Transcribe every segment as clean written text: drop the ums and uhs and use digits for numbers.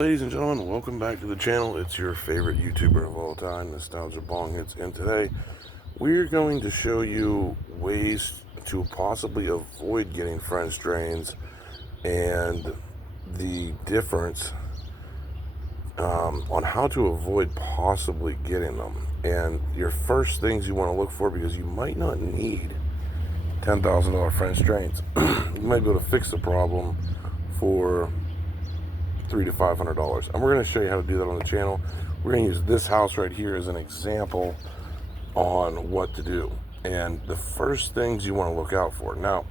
Ladies and gentlemen, welcome back to the channel. It's your favorite YouTuber of all time, Nostalgia Bong Hits, and today we're going to show you ways to possibly avoid getting French drains and the difference on how to avoid possibly getting them. And your first things you want to look for, because you might not need $10,000 French drains. You might be able to fix the problem for $300 to $500, and we're going to show you how to do that on the channel. We're going to use this house right here as an example on what to do, and the first things you want to look out for. Now,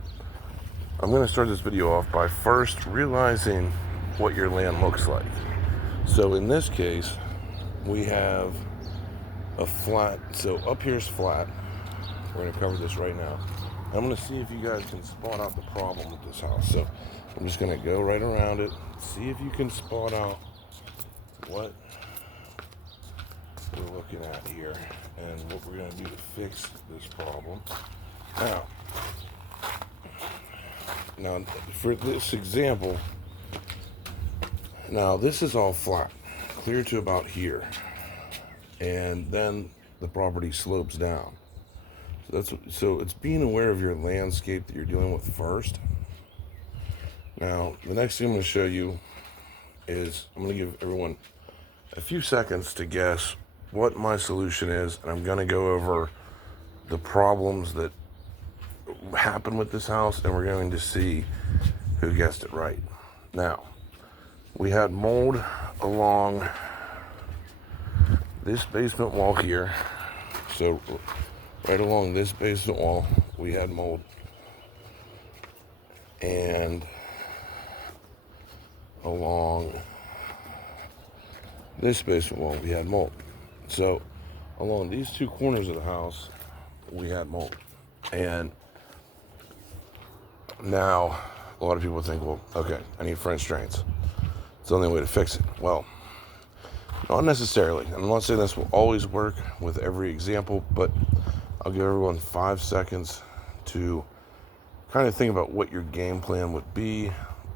I'm going to start this video off by first realizing what your land looks like. So in this case, we have a flat. So up here's flat. We're going to cover this right now. I'm going to see if you guys can spot out the problem with this house. So I'm just going to go right around it, see if you can spot out what we're looking at here and what we're going to do to fix this problem. Now for this example, now this is all flat, clear to about here, and then the property slopes down. So it's being aware of your landscape that you're dealing with first. Now, the next thing I'm going to show you is I'm going to give everyone a few seconds to guess what my solution is, and I'm going to go over the problems that happen with this house, and we're going to see who guessed it right. Now, we had mold along this basement wall here. So right along this basement wall, we had mold. And along this basement wall, we had mold. So along these two corners of the house, we had mold. And now a lot of people think, well, okay, I need French drains. It's the only way to fix it. Well, not necessarily. I'm not saying this will always work with every example, but I'll give everyone 5 seconds to kind of think about what your game plan would be.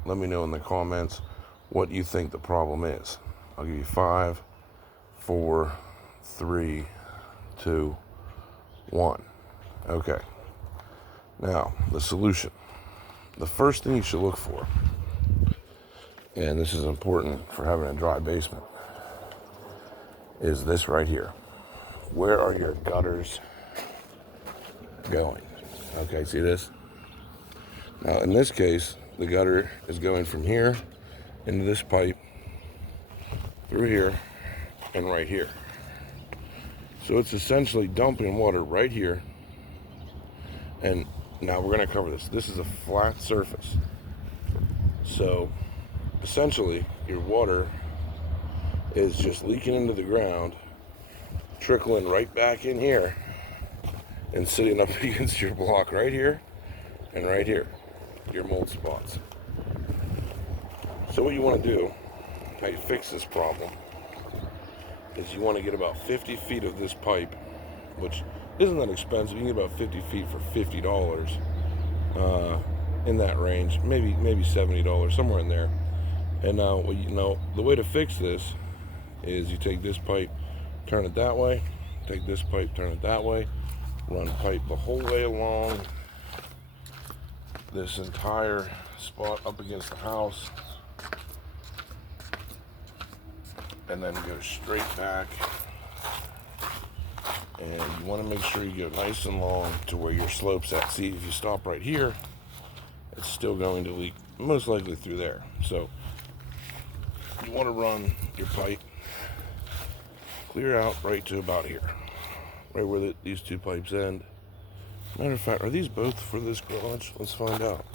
Let me know in the comments what you think the problem is. I'll give you 5, 4, 3, 2, 1. Okay. Now, the solution. The first thing you should look for, and this is important for having a dry basement, is this right here. Where are your gutters going? Okay, see this? Now, in this case, the gutter is going from here into this pipe, through here, and right here. So it's essentially dumping water right here. And now we're going to cover this. This is a flat surface. So essentially, your water is just leaking into the ground, trickling right back in here, and sitting up against your block right here and right here, your mold spots. So what you want to do, how you fix this problem, is you want to get about 50 feet of this pipe, which isn't that expensive. You can get about 50 feet for $50, in that range, maybe $70, somewhere in there. And now, the way to fix this is you take this pipe, turn it that way, take this pipe, turn it that way, run pipe the whole way along this entire spot up against the house, and then go straight back. And you want to make sure you go nice and long to where your slope's at. See, if you stop right here, it's still going to leak most likely through there. So you want to run your pipe clear out right to about here, right where these two pipes end. Matter of fact, are these both for this garage? Let's find out.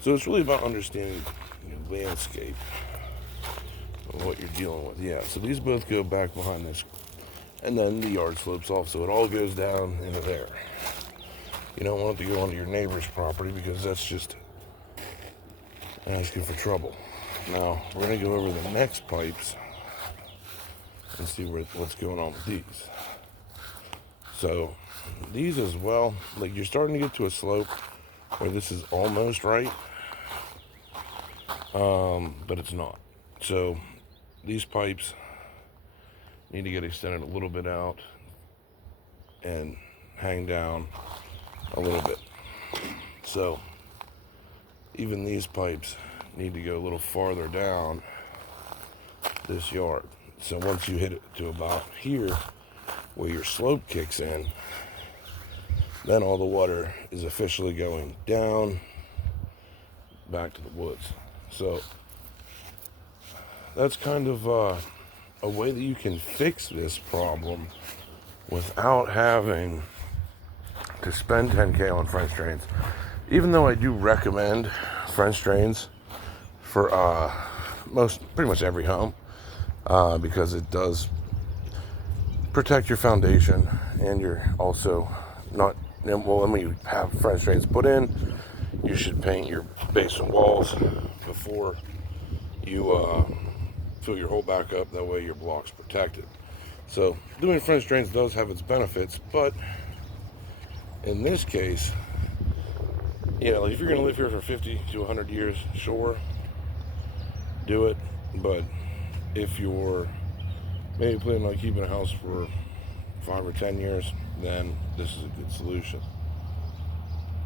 So it's really about understanding your landscape and what you're dealing with. Yeah, so these both go back behind this, and then the yard slopes off, so it all goes down into there. You don't want it to go onto your neighbor's property, because that's just asking for trouble. Now, we're going to go over the next pipes and see what's going on with these. So these as well, like, you're starting to get to a slope where this is almost right, but it's not. So these pipes need to get extended a little bit out and hang down a little bit. So even these pipes need to go a little farther down this yard. So once you hit it to about here, where your slope kicks in, then all the water is officially going down back to the woods. So that's kind of a way that you can fix this problem without having to spend $10K on French drains. Even though I do recommend French drains for pretty much every home, because it does protect your foundation, and you're also not, well, when you have French drains put in, you should paint your basement walls before you fill your hole back up. That way your block's protected. So doing French drains does have its benefits, but in this case, like if you're going to live here for 50 to 100 years, sure, do it. But if you're maybe planning on keeping a house for 5 or 10 years, then this is a good solution.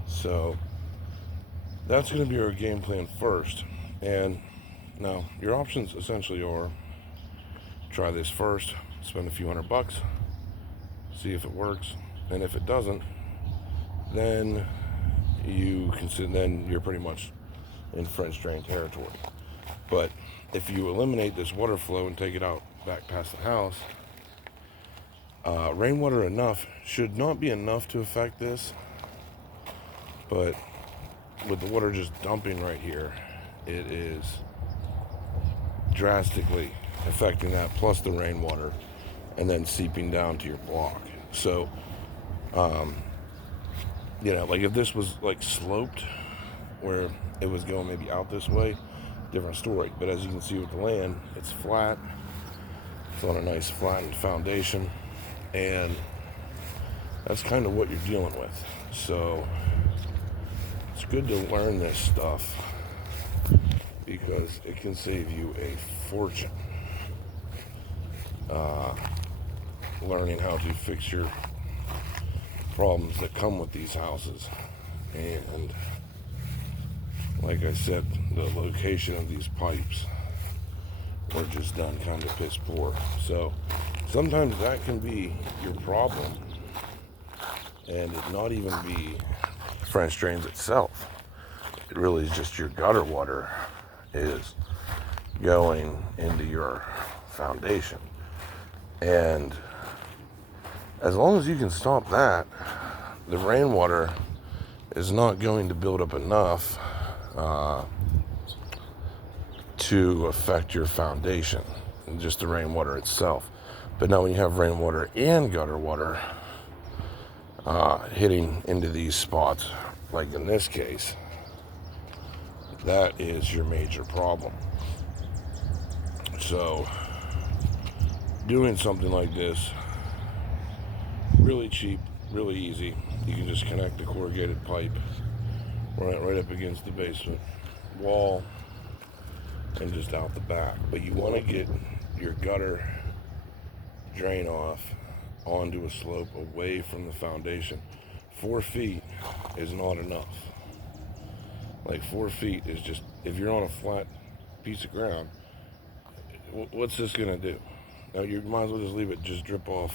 So that's going to be our game plan first. And now your options essentially are: try this first, spend a few $100, see if it works, and if it doesn't, then then you're pretty much in French drain territory. But if you eliminate this water flow and take it out back past the house, rainwater enough should not be enough to affect this, but with the water just dumping right here, it is drastically affecting that, plus the rainwater, and then seeping down to your block. So like if this was like sloped, where it was going maybe out this way, different story. But as you can see with the land, it's flat. It's on a nice flattened foundation, and that's kind of what you're dealing with. So it's good to learn this stuff, because it can save you a fortune learning how to fix your problems that come with these houses. And like I said, the location of these pipes were just done kind of piss poor. So sometimes that can be your problem, and it not even be French drains itself. It really is just your gutter water is going into your foundation. And as long as you can stop that, the rainwater is not going to build up enough to affect your foundation, just the rainwater itself. But now when you have rainwater and gutter water hitting into these spots, like in this case, that is your major problem. So doing something like this, really cheap, really easy. You can just connect the corrugated pipe right up against the basement wall and just out the back. But you want to get your gutter drain off onto a slope away from the foundation. 4 feet is not enough. Like 4 feet is just, if you're on a flat piece of ground, what's this gonna do? Now you might as well just leave it just drip off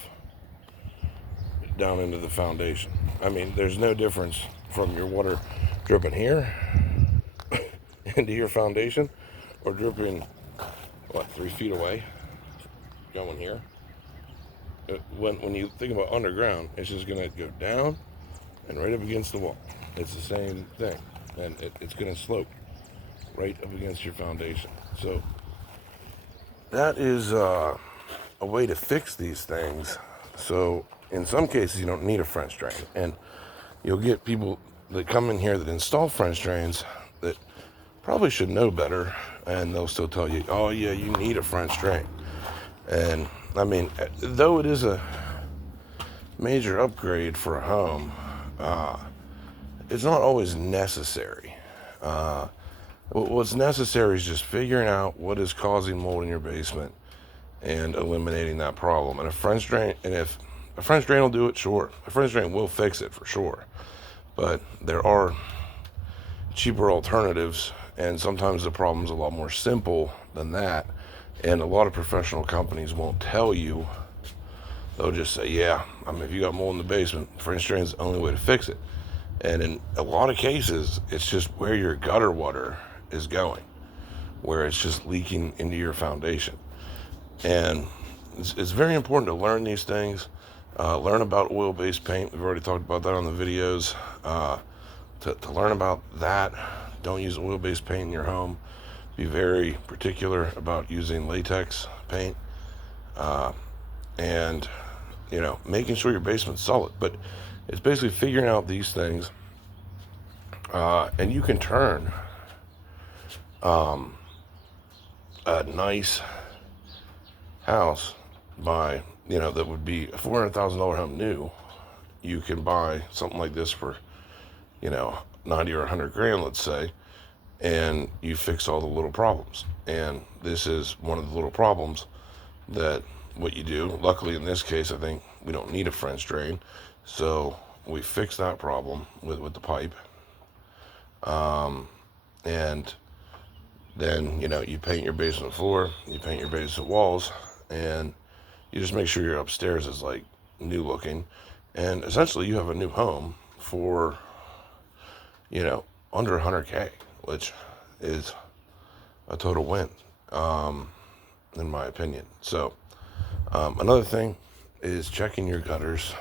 down into the foundation. I mean, there's no difference from your water dripping here into your foundation, or dripping 3 feet away going here. When you think about underground, it's just gonna go down and right up against the wall. It's the same thing, and it's gonna slope right up against your foundation. So that is a way to fix these things. So in some cases you don't need a French drain, and you'll get people that come in here that install French drains that probably should know better, and they'll still tell you, oh yeah, you need a French drain. And I mean, though it is a major upgrade for a home, it's not always necessary. What's necessary is just figuring out what is causing mold in your basement and eliminating that problem. And if a French drain will do it, sure. A French drain will fix it for sure. But there are cheaper alternatives, and sometimes the problem's a lot more simple than that. And a lot of professional companies won't tell you. They'll just say, yeah, if you got mold in the basement, French drain's the only way to fix it. And in a lot of cases, it's just where your gutter water is going, where it's just leaking into your foundation. And it's very important to learn these things, learn about oil-based paint. We've already talked about that on the videos. To learn about that, don't use oil-based paint in your home. Be very particular about using latex paint, and making sure your basement's solid. But it's basically figuring out these things, and you can turn a nice house by, that would be a $400,000 home new. You can buy something like this for, 90 or 100 grand, let's say, and you fix all the little problems. And this is one of the little problems that what you do. Luckily, in this case, I think we don't need a French drain, so we fix that problem with the pipe. And then, you paint your basement floor, you paint your basement walls, and you just make sure your upstairs is like new looking. And essentially you have a new home for, under 100K, which is a total win, in my opinion. So, another thing is checking your gutters,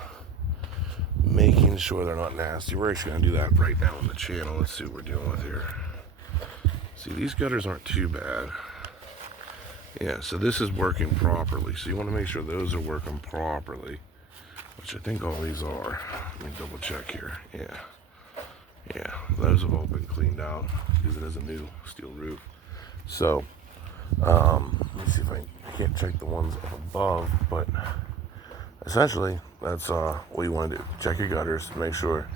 making sure they're not nasty. We're actually going to do that right now on the channel. Let's see what we're dealing with here. See, these gutters aren't too bad. Yeah, so this is working properly. So you want to make sure those are working properly, which I think all these are. Let me double check here. Yeah, those have all been cleaned out because it is a new steel roof. So, let me see if I can't check the ones up above, but essentially that's what you want to do. Check your gutters, make sure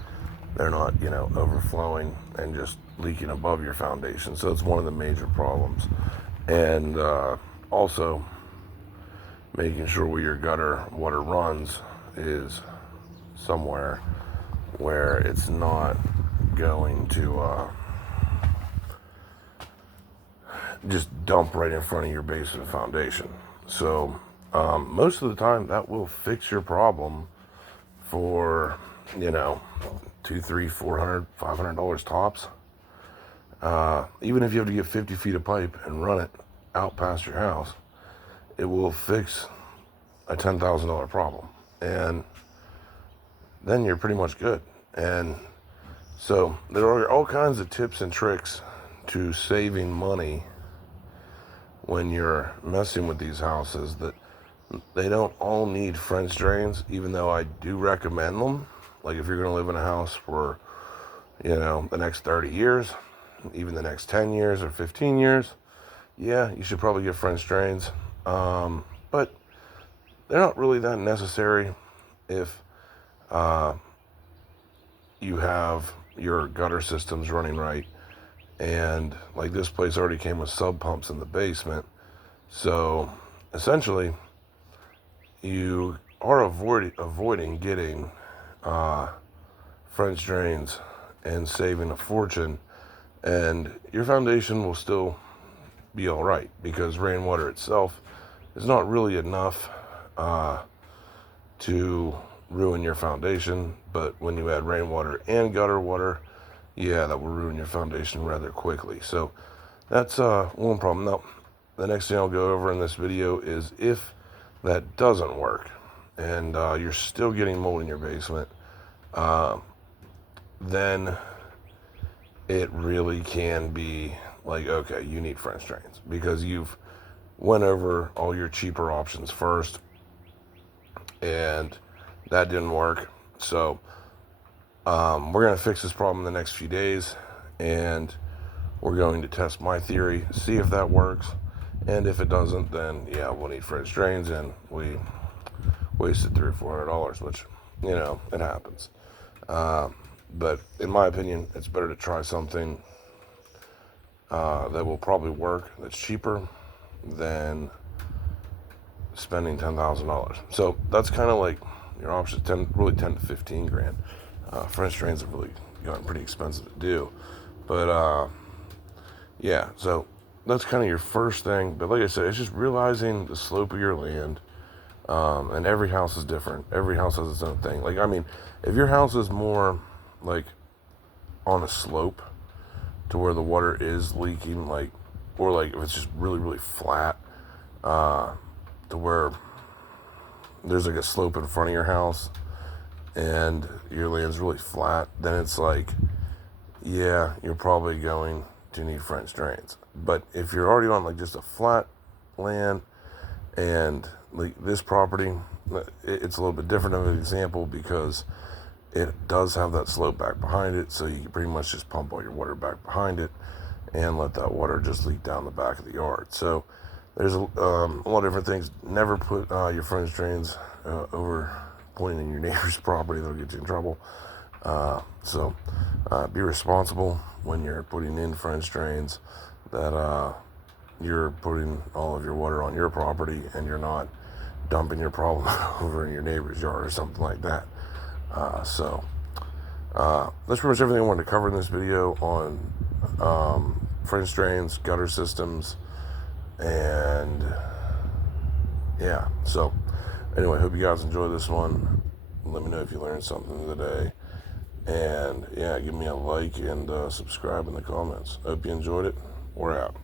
they're not, overflowing and just leaking above your foundation. So it's one of the major problems. And also making sure where your gutter water runs is somewhere where it's not going to just dump right in front of your basement foundation. So most of the time that will fix your problem for, $200, $300, $400, $500 tops. Even if you have to get 50 feet of pipe and run it out past your house, it will fix a $10,000 problem. And then you're pretty much good. And so there are all kinds of tips and tricks to saving money when you're messing with these houses, that they don't all need French drains, even though I do recommend them. Like if you're going to live in a house for, the next 30 years, even the next 10 years or 15 years, yeah, you should probably get French drains. But they're not really that necessary if you have your gutter systems running right. And like this place already came with sub pumps in the basement. So essentially you are avoiding getting French drains and saving a fortune, and your foundation will still be all right, because rainwater itself is not really enough to ruin your foundation. But when you add rainwater and gutter water, yeah, that will ruin your foundation rather quickly. So that's one problem. Now, the next thing I'll go over in this video is if that doesn't work and you're still getting mold in your basement, then it really can be like, okay, you need French drains, because you've went over all your cheaper options first and that didn't work. So we're going to fix this problem in the next few days, and we're going to test my theory, see if that works. And if it doesn't, then yeah, we'll need French drains, and we wasted $300 or $400, which, it happens. But in my opinion, it's better to try something that will probably work, that's cheaper than spending $10,000. So that's kind of like your option, 10 to 15 grand. French drains have really gotten pretty expensive to do. But yeah, so that's kind of your first thing. But like I said, it's just realizing the slope of your land. And every house is different. Every house has its own thing. Like, I mean, if your house is more like on a slope to where the water is leaking, like, or like if it's just really, really flat, to where there's like a slope in front of your house and your land's really flat, then it's like, yeah, you're probably going to need French drains. But if you're already on like just a flat land, and like this property, it's a little bit different of an example because it does have that slope back behind it, so you can pretty much just pump all your water back behind it and let that water just leak down the back of the yard. So there's a lot of different things. Never put your French drains over pointing in your neighbor's property. That'll get you in trouble. So be responsible when you're putting in French drains, that you're putting all of your water on your property and you're not dumping your problem over in your neighbor's yard or something like that. So that's pretty much everything I wanted to cover in this video on French drains, gutter systems, and yeah. So anyway, hope you guys enjoy this one. Let me know if you learned something today. And yeah, give me a like and subscribe in the comments. Hope you enjoyed it. We're out.